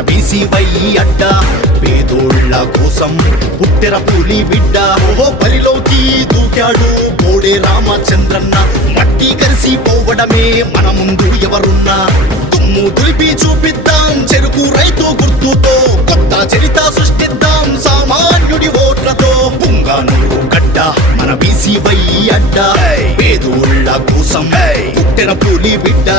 BCY అడ్డ. పేదోళ్ళ కోసం పుట్టెర పులి బిడ్డ. ఓహో బరిలోకి దూకాడు బోడే రామచంద్రన్న. మట్టి కలిసి పోవడమే మన ముందు ఎవరున్నా. తుమ్ము దులిపి చూపిద్దాం చెరుకు రైతు గుర్తుతో. కొత్త చరిత సృష్టిద్దాం సామాన్యుడి ఓట్లతో. పుంగానూరు గడ్డ మన బీసీవై అడ్డ. పేదోళ్ళ కోసం పుట్టెర పులి బిడ్డ.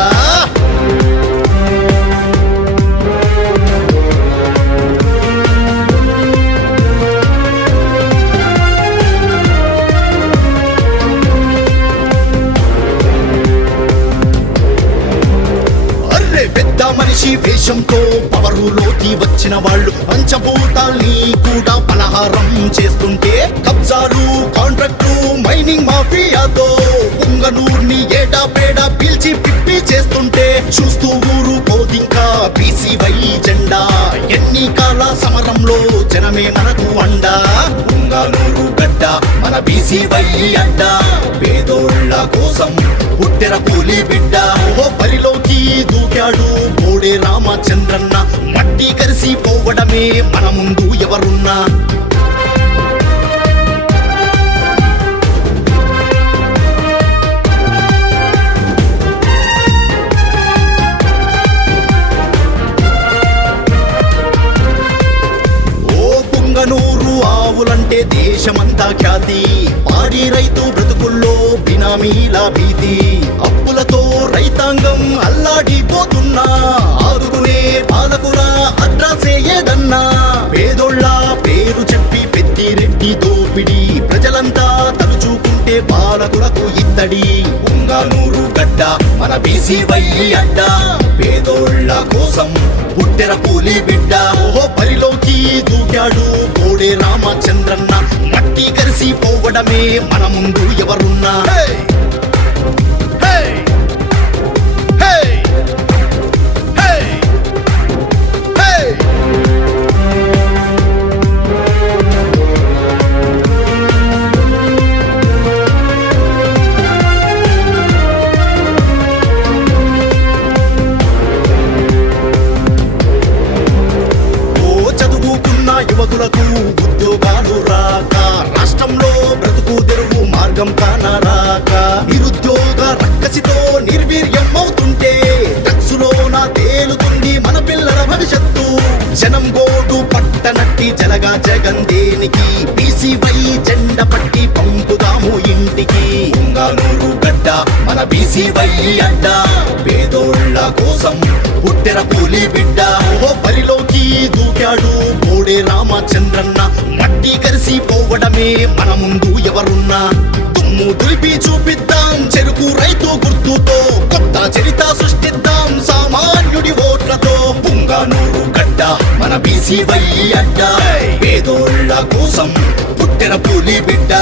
పెద్ద వేషంతో పవరులోకి వచ్చిన వాళ్ళు పంచభూతాల్ని కూడా పలహారం చేస్తుంటే కబ్జాలు కాంట్రాక్టు మైనింగ్ మాఫియాతో ఉంగనూర్ని ఏడా పేడా పీల్చి పిప్పి చేస్తుంటే చూస్తూ ఊరు కోదింకా బీసీవై జెండా. ఎన్నికల సమరంలో జనమే మనకు అండా. ఉంగనూరు గడ్డ మన బీసీవై అడ్డ పేదోళ్ళ కోసం పుట్టిన కూలి బిడ్డ. ఓ బరిలోకి బోడే రామచంద్రన్న. మట్టి కలిసి పోవడమే మన ముందు ఎవరున్నా. ఓ ఆవులంటే దేశమంతా ఖ్యాతి. పాడి రైతు బ్రతుకుల్లో బినామీల భీతి. అప్పులతో రైతాంగం అల్లాడిపోతున్నా. ప్రజలంతా తలుచుకుంటే పాలకులకు ఇత్తడి. పుంగనూరు గడ్డ మన బీసీవై అడ్డ. పేదోళ్ళ కోసం పుట్టెర పూలి బిడ్డ. ఓహో బరిలోకి దూకాడు కోడే రామచంద్రన్న. మట్టి కలిసి పోవడమే మన ముందు ఎవరున్నా. చదువుకున్న ఉద్యోగాలు రాక రాష్ట్రంలో బ్రతుకు తెరువు మార్గం కానరాక. నిరుద్యోగ రక్కసితో నిర్వీర్యం అవుతుంటే డ్రగ్సులో నా తేలుతుంది మన పిల్లల భవిష్యత్తు. జనం గోడు పట్టనట్టి జలగా జగన్ దేనికి? బీసీవై జెండ పట్టి పంపుదాము ఇంటికి. ఉంగానూరు గడ్డ మన బీసీవై అడ్డ. పేదోళ్ళ కోసం పుట్టెర పూలి బిడ్డ. ఓ చంద్రన్న మట్టి కలిసి పోవడమే మన ముందు ఎవరున్నా. తుమ్ము దులిపి చూపిద్దాం చెరుకు రైతు గుర్తుతో. కొత్త చరిత సృష్టిద్దాం సామాన్యుడి ఓట్లతో. పుంగానూరు గడ్డ మన బీసీవై అడ్డ. పేదోళ్ళ కోసం పుట్టిన పూలి బిడ్డ.